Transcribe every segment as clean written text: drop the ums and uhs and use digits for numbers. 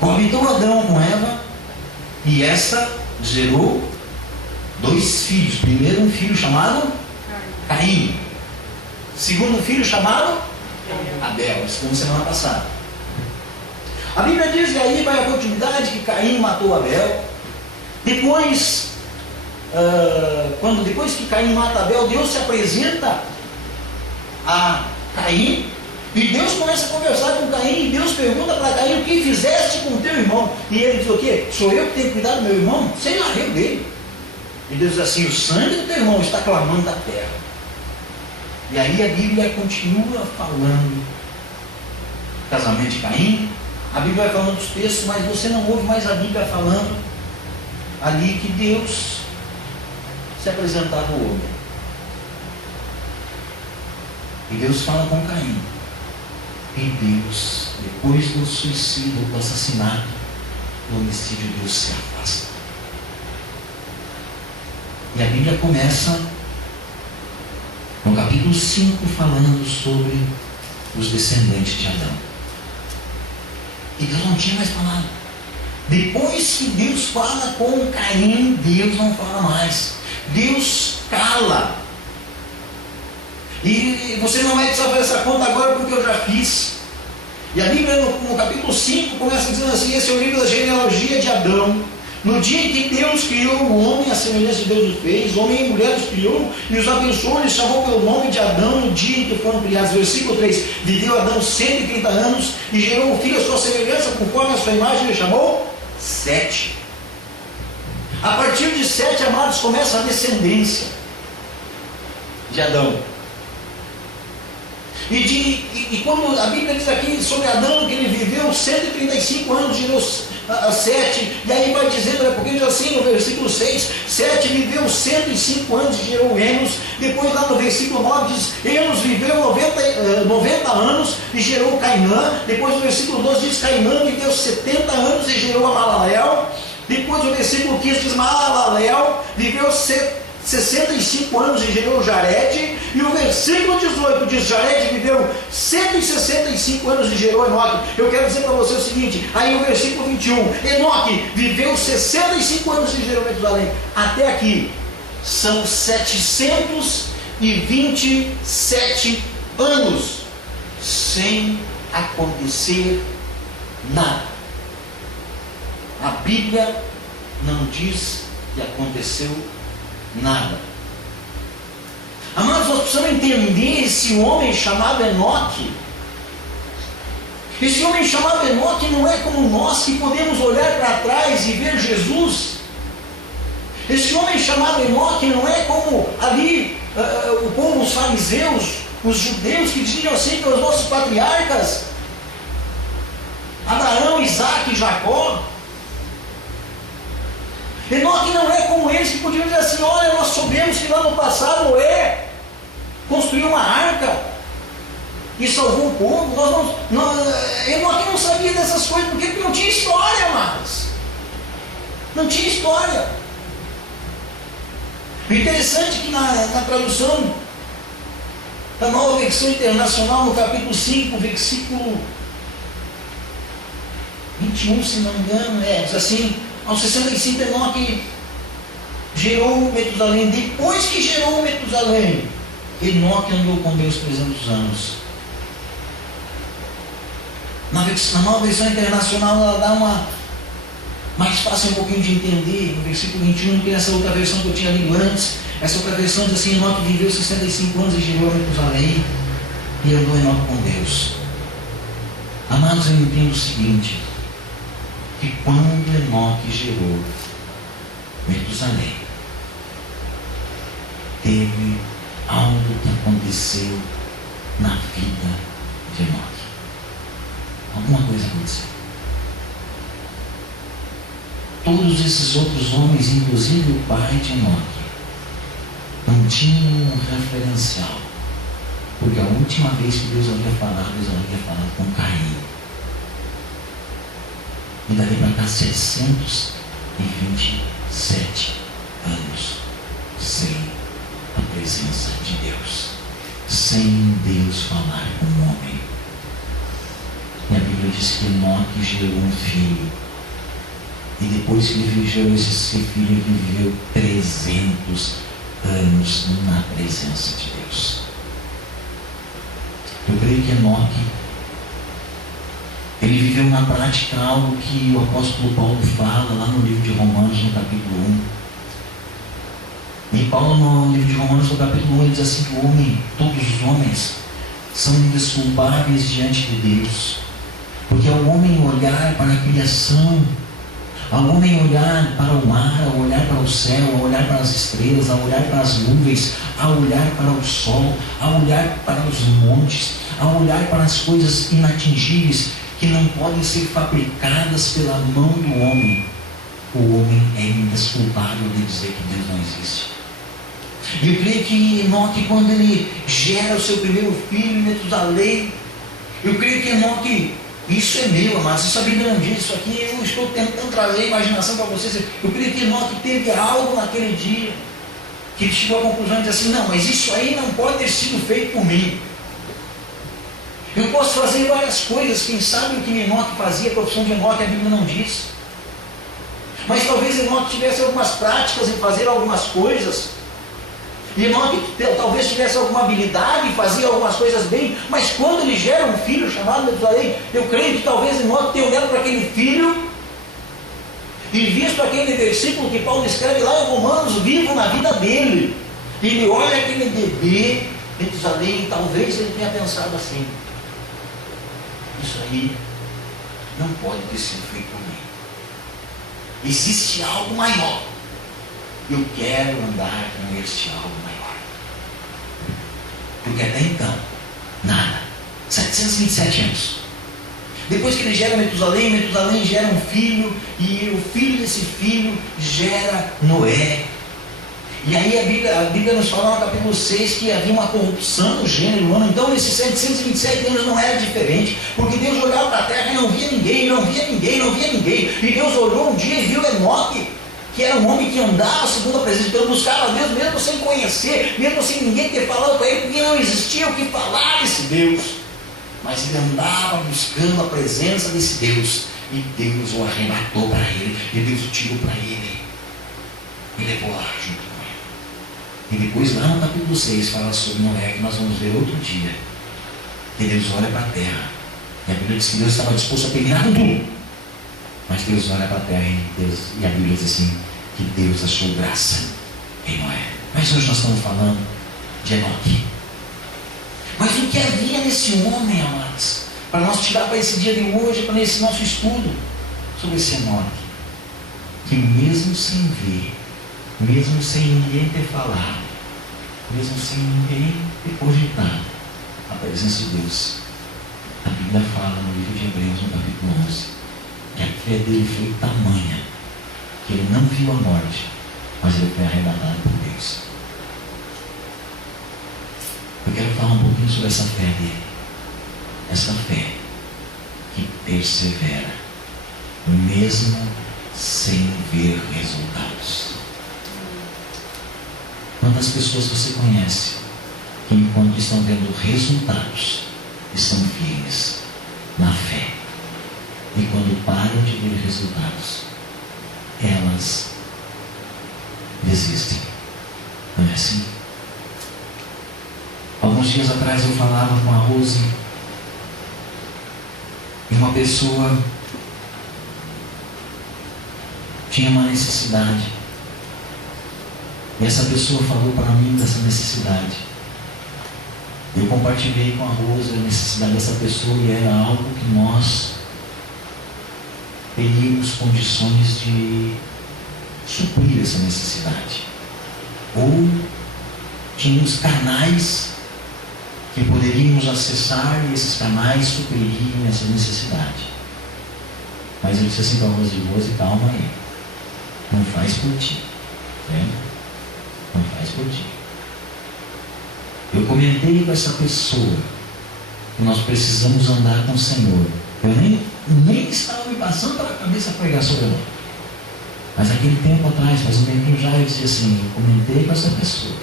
Coabitou Adão com Eva, e esta gerou 2 filhos. Primeiro, um filho chamado Caim. Segundo filho chamado Abel. Isso foi semana passada. A Bíblia diz que aí vai a continuidade, que Caim matou Abel. Depois que Caim mata Abel, Deus se apresenta a Caim, e Deus começa a conversar com Caim, e Deus pergunta para Caim: o que fizeste com o teu irmão? E ele diz o quê? Sou eu que tenho que cuidar do meu irmão? Sei lá, eu dele. E Deus diz assim: o sangue do teu irmão está clamando da terra. E aí a Bíblia continua falando do casamento de Caim. A Bíblia vai falando dos textos, mas você não ouve mais a Bíblia falando ali que Deus se apresentava ao homem. E Deus fala com Caim. E Deus, depois do suicídio, do assassinato, do homicídio, Deus se afasta. E a Bíblia começa no capítulo 5 falando sobre os descendentes de Adão. E Deus não tinha mais falado. Depois que Deus fala com Caim, Deus não fala mais. Deus cala. E você não vai precisar fazer essa conta agora, porque eu já fiz. E a Bíblia no capítulo 5 começa dizendo assim: esse é o livro da genealogia de Adão. No dia em que Deus criou o homem, a semelhança de Deus o fez, homem e mulher os criou, e os abençoou, e chamou pelo nome de Adão no dia em que foram criados. Versículo 3: viveu Adão 130 anos, e gerou um filho à sua semelhança, conforme a sua imagem, ele chamou Sete. A partir de Sete, amados, começa a descendência de Adão. E quando a Bíblia diz aqui sobre Adão, que ele viveu 135 anos, gerou Sete, e aí vai dizendo, porque diz assim no versículo 6, Sete viveu 105 anos e gerou Enos. Depois lá no versículo 9 diz, Enos viveu 90 anos e gerou Cainã. Depois no versículo 12 diz, Cainã viveu 70 anos e gerou Mahalalel. Depois no versículo 15 diz, Mahalalel viveu 65 anos e gerou Jared. E o versículo 18 diz, Jared viveu 165 anos e gerou Enoque. Eu quero dizer para você o seguinte, aí o versículo 21, Enoque viveu 65 anos e gerou Metusalém. Até aqui são 727 anos sem acontecer nada. A Bíblia não diz que aconteceu nada. Amados, nós precisamos entender esse homem chamado Enoque. Esse homem chamado Enoque não é como nós, que podemos olhar para trás e ver Jesus. Esse homem chamado Enoque não é como ali o povo, os fariseus, os judeus, que diziam assim para os nossos patriarcas, Abraão, Isaac e Jacó. Enoque não é como eles, que podiam dizer assim, olha, nós soubemos que lá no passado Noé construiu uma arca e salvou o povo. Enoque não sabia dessas coisas, porque não tinha história mais. Não tinha história. O interessante é que na tradução da Nova Versão Internacional, no capítulo 5, versículo 21, se não me engano, diz assim, aos 65 Enoque gerou Metusalém. Depois que gerou Metusalém, Enoque andou com Deus 300 anos. Na Nova Versão Internacional ela dá uma mais fácil um pouquinho de entender, no versículo 21, do que nessa outra versão que eu tinha lido antes. Essa outra versão diz assim, Enoque viveu 65 anos e gerou Metusalém, e andou Enoque com Deus. Amados, eu entendo o seguinte, que quando Enoque gerou Metusalém, teve algo que aconteceu na vida de Enoque. Alguma coisa aconteceu. Todos esses outros homens, inclusive o pai de Enoque, não tinham um referencial, porque a última vez que Deus havia falado com Caim. E dali para cá 727 anos sem a presença de Deus, sem Deus falar com o homem. E a Bíblia diz que Enoque gerou um filho. E depois que ele gerou esse filho, ele viveu 300 anos na presença de Deus. Eu creio que Enoque, ele viveu na prática algo que o apóstolo Paulo fala lá no livro de Romanos, no capítulo 1. E Paulo, no livro de Romanos, no capítulo 1, ele diz assim: que o homem, todos os homens, são indesculpáveis diante de Deus. Porque ao homem olhar para a criação, ao homem olhar para o mar, ao olhar para o céu, ao olhar para as estrelas, ao olhar para as nuvens, ao olhar para o sol, ao olhar para os montes, ao olhar para as coisas inatingíveis que não podem ser fabricadas pela mão do homem, o homem é indesculpável de dizer que Deus não existe. E eu creio que Enoque, quando ele gera o seu primeiro filho, Metusalém, eu creio que Enoque, isso é meu, amados, isso a Bíblia não diz, isso aqui eu estou tentando trazer a imaginação para vocês. Eu creio que Enoque teve algo naquele dia, que ele chegou à conclusão de dizer assim: não, mas isso aí não pode ter sido feito por mim. Eu posso fazer várias coisas, quem sabe o que Enoque fazia, a profissão de Enoque a Bíblia não diz. Mas talvez Enoque tivesse algumas práticas em fazer algumas coisas. E Enoque talvez tivesse alguma habilidade em fazer algumas coisas bem. Mas quando ele gera um filho chamado Metusalém, eu creio que talvez Enoque tenha olhado para aquele filho e visto aquele versículo que Paulo escreve lá em Romanos, vivo na vida dele. E ele olha aquele bebê, Metusalém, e talvez ele tenha pensado assim: isso aí não pode ter sido feito por mim. Existe algo maior. Eu quero andar com este algo maior. Porque até então, nada. 727 anos. Depois que ele gera Metusalém, Metusalém gera um filho, e o filho desse filho gera Noé. E aí a Bíblia nos fala no capítulo 6 que havia uma corrupção no gênero humano. Então nesses 727 anos não era diferente, porque Deus olhava para a terra e não via ninguém, não via ninguém, não via ninguém. E Deus olhou um dia e viu Enoque, que era um homem que andava segundo a presença de Deus, buscava a Deus mesmo sem conhecer, mesmo sem ninguém ter falado para ele, porque não existia o que falar desse Deus. Mas ele andava buscando a presença desse Deus, e Deus o arrebatou para ele, e Deus o tirou para ele, e levou lá junto. E depois lá no capítulo 6 fala sobre Noé, que nós vamos ver outro dia, que Deus olha para a terra, e a Bíblia diz que Deus estava disposto a terminar com tudo, mas Deus olha para a terra e a Bíblia diz assim, que Deus achou graça em Noé. Mas hoje nós estamos falando de Enoque. Mas o que havia nesse homem, amados, para nós tirar para esse dia de hoje, para esse nosso estudo sobre esse Enoque, que mesmo sem ver, mesmo sem ninguém ter falado, mesmo sem ninguém ter cogitado a presença de Deus, a Bíblia fala no livro de Hebreus, no capítulo 11, que a fé dele foi tamanha, que ele não viu a morte, mas ele foi arrebatado por Deus. Eu quero falar um pouquinho sobre essa fé dele, essa fé que persevera, mesmo sem ver resultados. Quantas pessoas você conhece que, enquanto estão vendo resultados, estão firmes na fé, e quando param de ver resultados, elas desistem? Não é assim? Alguns dias atrás eu falava com a Rose, e uma pessoa tinha uma necessidade. E essa pessoa falou para mim dessa necessidade. Eu compartilhei com a Rosa a necessidade dessa pessoa, e era algo que nós teríamos condições de suprir essa necessidade. Ou tínhamos canais que poderíamos acessar, e esses canais supririam essa necessidade. Mas eu disse assim para a Rose, calma aí. Não faz por ti. Né? Não faz por ti. Eu comentei com essa pessoa que nós precisamos andar com o Senhor. Eu nem estava me passando pela cabeça pregar sobre ela. Mas aquele tempo atrás, faz um tempinho já, eu disse assim, eu comentei com essa pessoa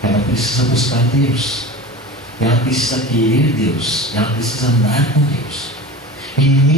que ela precisa buscar Deus, ela precisa querer Deus, ela precisa andar com Deus. E